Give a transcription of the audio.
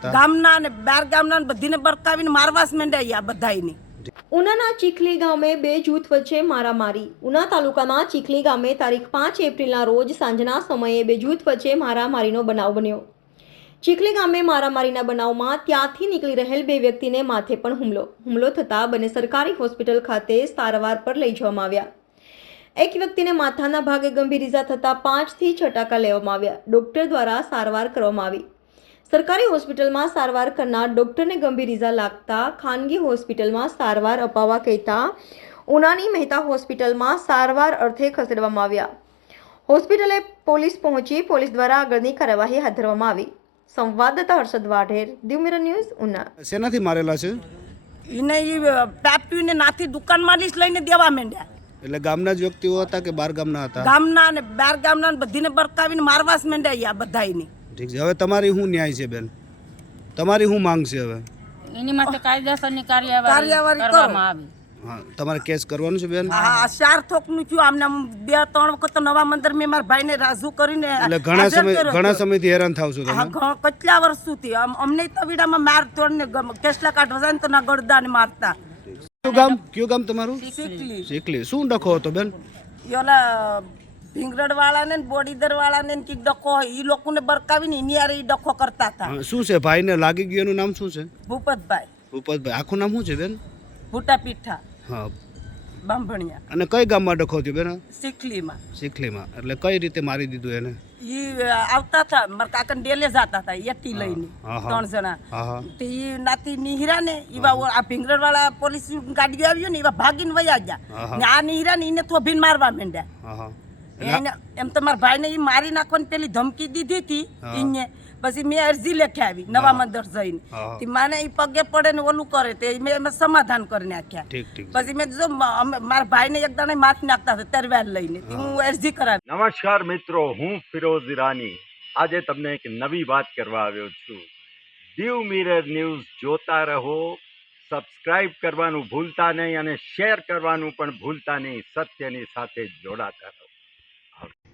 હતા. ગામના અને બાર ગામના ને બધીને બરકાવીને મારવાસ માંડ્યા બધાયને. ઉનાના ચીખલી ગામે બે જૂથ વચ્ચે મારામારી. ઉના તાલુકાના ચીખલી ગામે તારીખ પાંચ એપ્રિલના રોજ સાંજના સમયે બે જૂથ વચ્ચે મારામારીનો બનાવ બન્યો. ચીખલી ગામે મારામારીના બનાવમાં ત્યાંથી નીકળી રહેલ બે વ્યક્તિને માથે પણ હુમલો. હુમલો થતાં બંને સરકારી હોસ્પિટલ ખાતે સારવાર પર લઈ જવામાં આવ્યા. એક વ્યક્તિને માથાના ભાગે ગંભીર ઇજા થતાં પાંચથી છ ટાકા લેવામાં આવ્યા. ડોક્ટર દ્વારા સારવાર કરવામાં આવી. સરકારી હોસ્પિટલમાં સારવાર કરનાર ડોક્ટરને ગંભીર ઇજા લાગતા ખાનગી હોસ્પિટલમાં સારવાર અપાવવા કહેતા ઉનાની મહેતા હોસ્પિટલમાં સારવાર અર્થે ખસેડવામાં આવ્યા. હોસ્પિટલે પોલીસ પહોંચી પોલીસ દ્વારા આગળની કાર્યવાહી હાથ ધરવામાં આવી. સંવાદદાતા હર્ષદ વાઢેર દિવમીર ન્યૂઝ ઉના. શેનાથી મારેલા છે? એને એ પાપ્યુને નાથી દુકાનમાં જ લઈને દેવા માંડ્યા. એટલે ગામના જ વ્યક્તિઓ હતા કે બાર ગામના હતા? ગામના ને બાર ગામના બધીને બરકાવીને મારવાસ માંડ્યા બધાયને. ઠીક છે. હવે તમારી શું ન્યાય છે બેન? તમારી શું માંગ છે હવે? એની માટે કાયદેસરની કાર્યવાહી કાર્યવાહી કરવામાં આવી. હા તમારે કેસ કરવાનું છે બેન? હા ચાર થોકનું થયું. આમને આમ બે ત્રણ વખત તો નવા મંદિર મેં મારા ભાઈને રાજુ કરીને એટલે ઘણા સમય ઘણા. સમયથી હેરાન થાવ છો તમે? કેટલા વર્ષ સુધી? આમ અમને તવીડામાં માર તોડને ને કેસલા કાઢ જાય ને તો ના ગળદાને મારતા. કયું ગામ? કયું ગામ તમારું? શીખલી શીખલી શું ડખો હતો બેન? ઓલા ભીંગરડ વાળાને ને બોડીદર વાળાને ને કીક ડખો ઈ લોકોને બરકાવીને એની હારે એ ડખો કરતા હતા. શું છે? ભાઈને લાગી ગયું એનું નામ શું છે? ભૂપતભાઈ. ભૂપતભાઈ. આખું નામ શું છે બેન? ભૂટા પીઠા હા. બાંભણિયા. અને કઈ ગામમાં ડખો થયો બેન? શીખલીમાં શીખલીમાં એટલે કઈ રીતે મારી દીધું એને? ઈ આવતા હતા. મારા કાકાને ડેલે જતા હતા એટી લઈને. ત્રણ જણા. તે ઈ નાતી નિહિરા ને એવા આ ભીંગરડ વાળા પોલીસ ગાડી આવ્યું ને એવા ભાગીને વયા ગયા. ને આ નિહિરા ને એને થોભીને મારવા માંડ્યા. એને એમ તો મારા ભાઈને ઈ મારી નાખવાની પેલી ધમકી દીધી હતી એને પછી મેં અરજી લેખી આવી નવા મંદિર જઈને. તે માને ઈ પગે પડે ને ઓલું કરે તે મેં એમાં સમાધાન કરી નાખ્યા. પછી મેં જો મારા ભાઈને એક દાણે માથ નાખતા હતા તરવાર લઈને. હું અરજી કરાવી. નમસ્કાર મિત્રો હું ફિરોઝ ઈરાની. આજે તમને એક નવી વાત કરવા આવ્યો છું. દીવ મિરર ન્યૂઝ જોતા રહો સબસ્ક્રાઇબ કરવાનું ભૂલતા નહીં અને શેર કરવાનું પણ ભૂલતા નહીં સત્યની સાથે જોડાતા રહો.